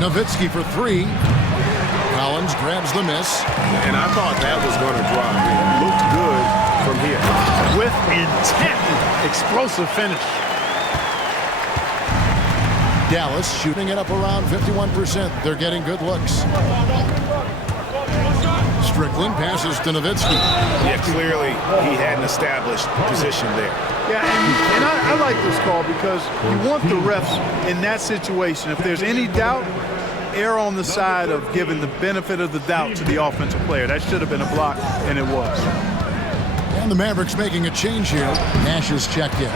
Nowitzki for 3. Collins grabs the miss. And I thought that was going to drop. It looked good from here. With intent. Explosive finish. Dallas shooting it up around 51%. They're getting good looks. Strickland passes to Nowitzki. Yeah, clearly he had an established position there. Yeah, and I like this call because you want the refs in that situation. If there's any doubt, err on the side of giving the benefit of the doubt to the offensive player. That should have been a block, and it was. And the Mavericks making a change here. Nash is checked in.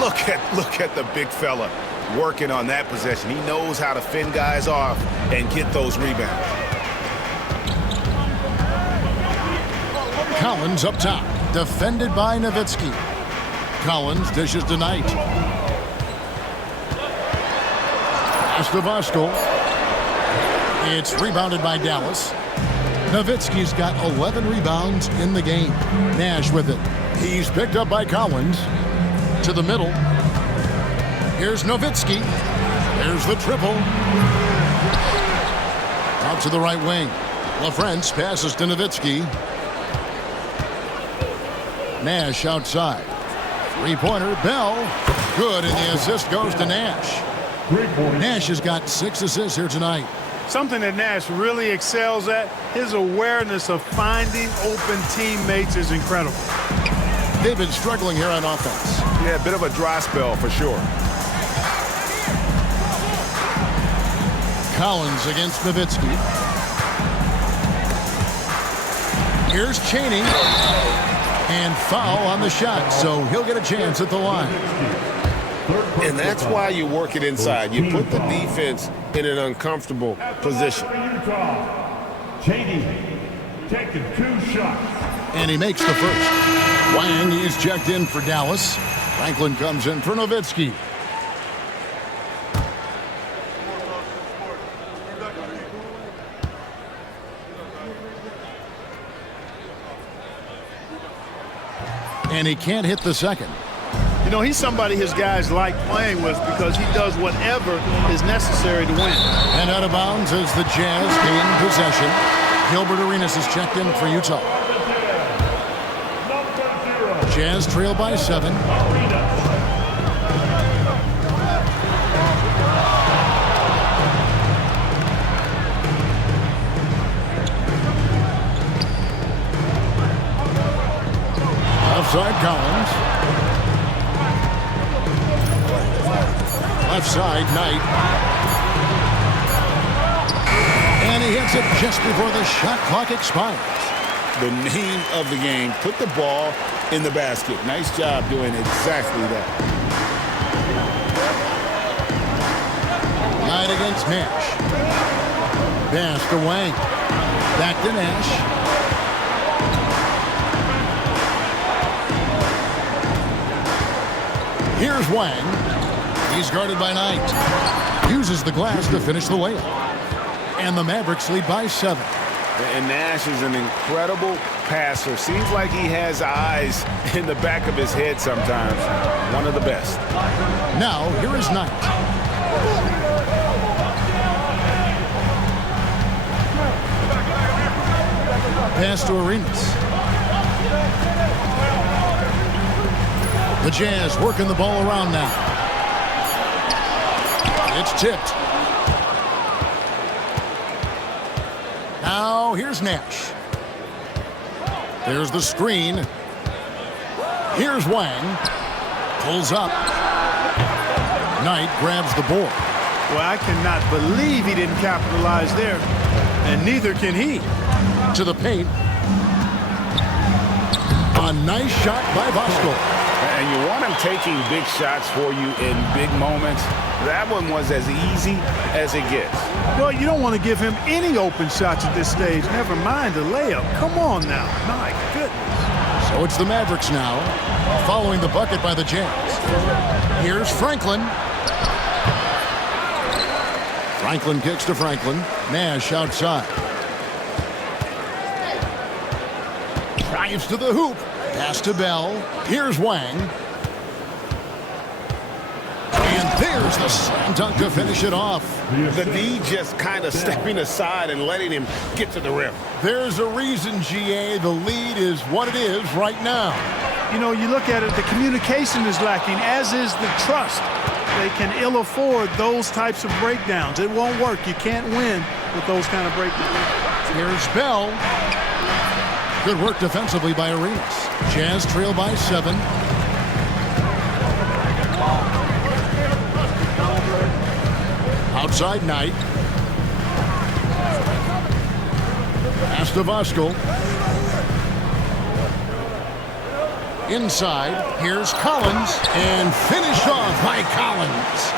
Look at the big fella working on that possession. He knows how to fend guys off and get those rebounds. Collins up top, defended by Nowitzki. Collins dishes to Knight. Pass to Vasco. It's rebounded by Dallas. Nowitzki's got 11 rebounds in the game. Nash with it. He's picked up by Collins. To the middle. Here's Nowitzki. There's the triple. Out to the right wing. LaFrentz passes to Nowitzki. Nash outside. Three-pointer, Bell. Good, and the assist goes to Nash. Nash has got 6 assists here tonight. Something that Nash really excels at, his awareness of finding open teammates is incredible. They've been struggling here on offense. Yeah, a bit of a dry spell for sure. Collins against Nowitzki. Here's Chaney. And foul on the shot, so he'll get a chance at the line. And that's why you work it inside. You put the defense in an uncomfortable position. Chaney taking 2 shots. And he makes the first. Wang is checked in for Dallas. Franklin comes in for Nowitzki. And he can't hit the second. You know, he's somebody his guys like playing with because he does whatever is necessary to win. And out of bounds as the Jazz gain possession. Gilbert Arenas is checked in for Utah. Jazz trail by 7. Outside Collins. Left side, Knight. And he hits it just before the shot clock expires. The name of the game, put the ball in the basket. Nice job doing exactly that. Knight against Nash. Pass to Wang. Back to Nash. Here's Wang. He's guarded by Knight. Uses the glass to finish the layup. And the Mavericks lead by 7. And Nash is an incredible passer. Seems like he has eyes in the back of his head sometimes. One of the best. Now, here is Knight. Pass to Arenas. The Jazz working the ball around now. It's tipped. Now here's Nash. There's the screen. Here's Wang. Pulls up. Knight grabs the board. Well, I cannot believe he didn't capitalize there. And neither can he. To the paint. A nice shot by Voskuhl. And you want him taking big shots for you in big moments. That one was as easy as it gets. Well, you don't want to give him any open shots at this stage. Never mind a layup. Come on now. My goodness. So it's the Mavericks now, following the bucket by the Jazz. Here's Franklin. Franklin kicks to Franklin. Nash outside. Drives to the hoop. Pass to Bell. Here's Wang. And there's the slam dunk to finish it off. The D just kind of stepping aside and letting him get to the rim. There's a reason, GA, the lead is what it is right now. You know, you look at it, the communication is lacking, as is the trust. They can ill afford those types of breakdowns. It won't work. You can't win with those kind of breakdowns. Here's Bell. Good work defensively by Arenas. Jazz trail by 7. Outside Knight. Pass to Voskuhl. Inside, here's Collins. And finished off by Collins.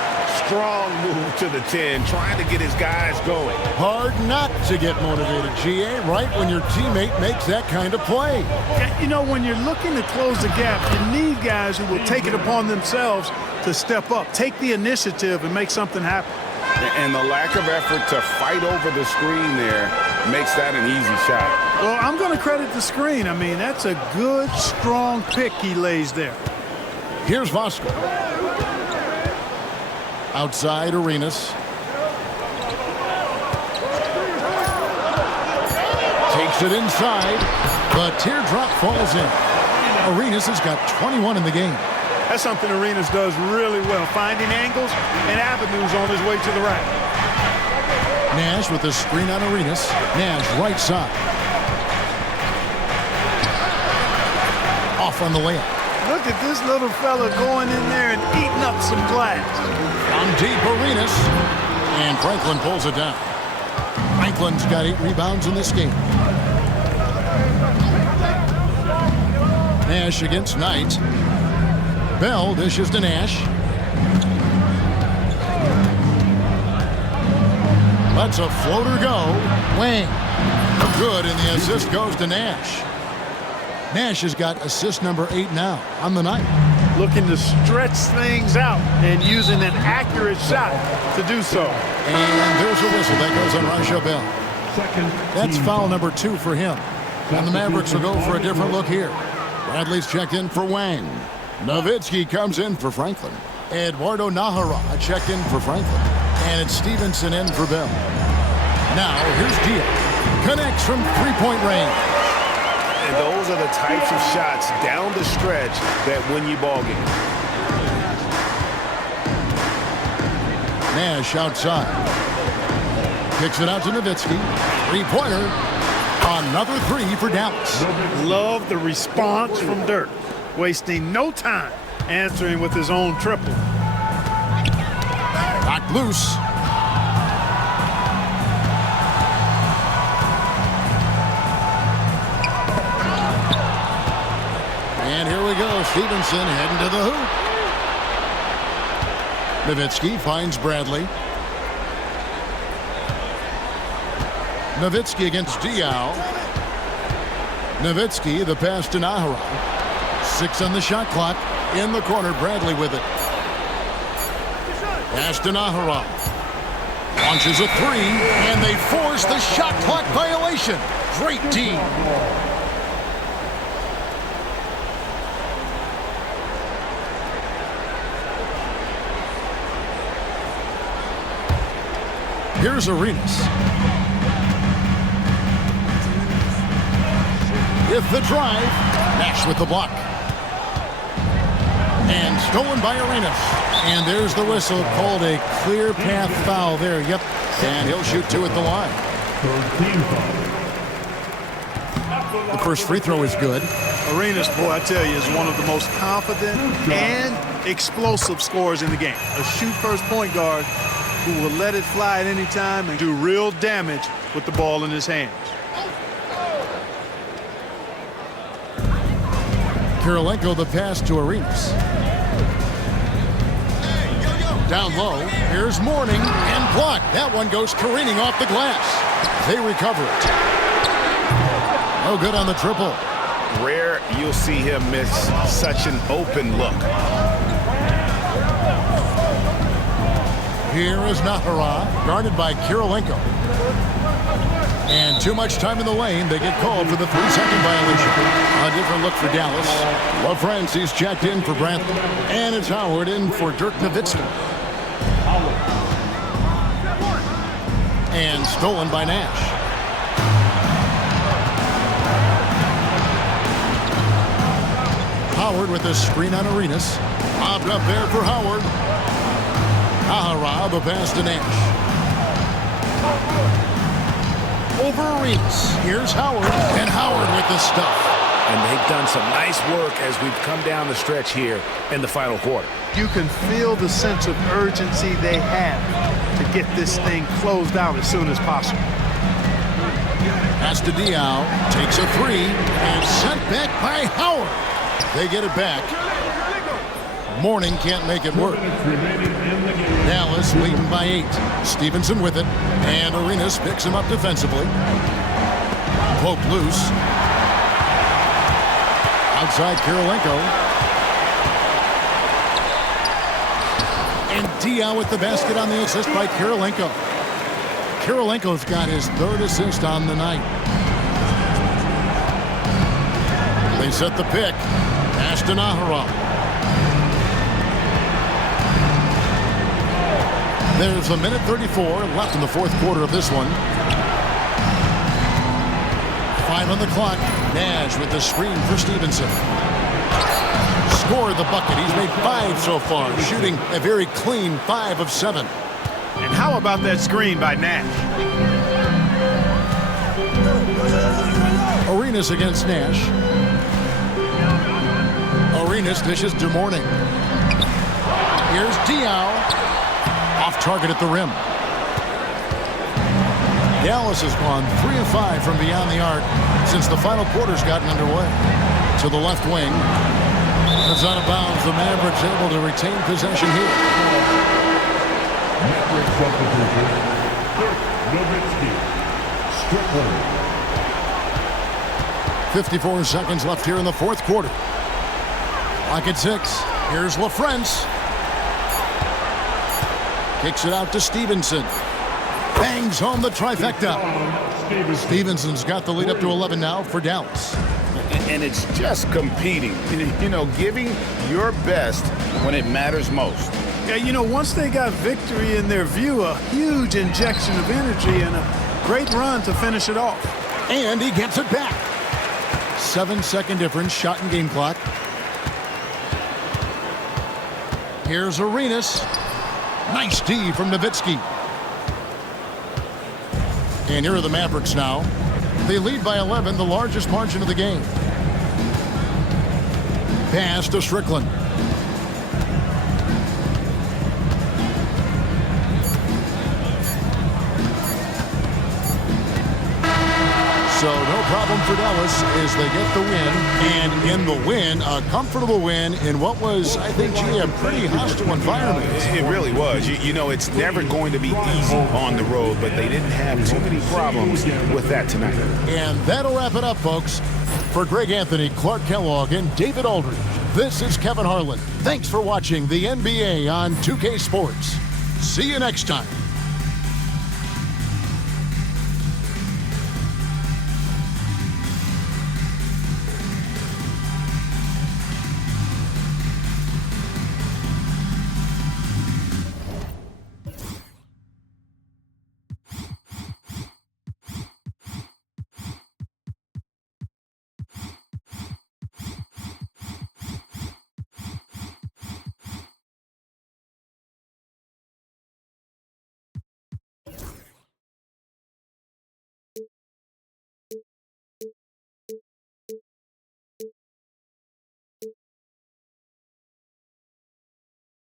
Strong move to the 10, trying to get his guys going. Hard not to get motivated, GA, right when your teammate makes that kind of play. You know, when you're looking to close the gap, you need guys who will take it upon themselves to step up, take the initiative, and make something happen. And the lack of effort to fight over the screen there makes that an easy shot. Well, I'm going to credit the screen. I mean, that's a good, strong pick he lays there. Here's Vosco. Outside Arenas. Takes it inside. The teardrop falls in. Arenas has got 21 in the game. That's something Arenas does really well, finding angles and avenues on his way to the rack. Nash with the screen on Arenas. Nash right side. Off on the layup. Look at this little fella going in there and eating up some glass. On deep Arenas. And Franklin pulls it down. Franklin's got 8 rebounds in this game. Nash against Knight. Bell dishes to Nash. Lets a floater go. Wang. Good, and the assist goes to Nash. Nash has got assist number 8 now on the night. Looking to stretch things out and using an accurate shot to do so. And there's a whistle. That goes on Rasha Bell. That's foul number 2 for him. And the Mavericks will go for a different look here. Bradley's checked in for Wang. Nowitzki comes in for Franklin. Eduardo Nahara checked in for Franklin. And it's Stevenson in for Bell. Now, here's Diaz. Connects from three-point range. And those are the types of shots down the stretch that win you ball games. Nash outside. Kicks it out to Nowitzki. Three-pointer. Another 3 for Dallas. Love the response from Dirk. Wasting no time answering with his own triple. Knocked loose. And here we go. Stevenson heading to the hoop. Nowitzki finds Bradley. Nowitzki against Diaw. Nowitzki, the pass to Nahara. 6 on the shot clock. In the corner, Bradley with it. Pass to Nahara. Launches a 3, and they force the shot clock violation. Great team. Here's Arenas. With the drive. Nash with the block. And stolen by Arenas. And there's the whistle, called a clear path foul there. Yep. And he'll shoot 2 at the line. The first free throw is good. Arenas, boy, I tell you, is one of the most confident and explosive scorers in the game. A shoot-first point guard who will let it fly at any time and do real damage with the ball in his hands. Kirilenko the pass to Arenas. Down low, here's Mourning and blocked. That one goes careening off the glass. They recover it. No good on the triple. Rare you'll see him miss such an open look. Here is Nahara, guarded by Kirilenko. And too much time in the lane. They get called for the 3-second violation. A different look for Dallas. LaFrancis checked in for Bradley. And it's Howard in for Dirk Nowitzki. And stolen by Nash. Howard with a screen on Arenas. Popped up there for Howard. Nahara, the pass to Nash. Over Arenas. Here's Howard. And Howard with the stuff. And they've done some nice work as we've come down the stretch here in the final quarter. You can feel the sense of urgency they have to get this thing closed out as soon as possible. Pass to Diaw. Takes a 3. And sent back by Howard. They get it back. Mourning can't make it work. Dallas leading by 8. Stevenson with it. And Arenas picks him up defensively. Poked loose. Outside Kirilenko. And Diaw with the basket on the assist by Kirilenko. Kirilenko's got his 3rd assist on the night. They set the pick. Pass to Naharov. There's a minute 34 left in the 4th quarter of this one. 5 on the clock. Nash with the screen for Stevenson. Scored the bucket. He's made 5 so far, shooting a very clean 5 of 7. And how about that screen by Nash? Arenas against Nash. Arenas dishes to Mourning. Here's Diaw. Off target at the rim. Dallas has gone 3 of 5 from beyond the arc since the final quarter's gotten underway. To the left wing. It's out of bounds. The Mavericks able to retain possession here. Network substitution. Nowitzki. Strickland. 54 seconds left here in the 4th quarter. Clock at 6. Here's LaFrance. Kicks it out to Stevenson. Bangs home the trifecta. Stevenson's got the lead up to 11 now for Dallas. And it's just competing. You know, giving your best when it matters most. Yeah, you know, once they got victory in their view, a huge injection of energy and a great run to finish it off. And he gets it back. 7-second difference, shot and game clock. Here's Arenas. Nice D from Nowitzki. And here are the Mavericks now. They lead by 11, the largest margin of the game. Pass to Strickland. So no problem for Dallas as they get the win. And in the win, a comfortable win in what was, I think, a pretty hostile environment. It really was. You know, it's never going to be easy on the road, but they didn't have too many problems with that tonight. And that'll wrap it up, folks. For Greg Anthony, Clark Kellogg, and David Aldridge, this is Kevin Harlan. Thanks for watching the NBA on 2K Sports. See you next time.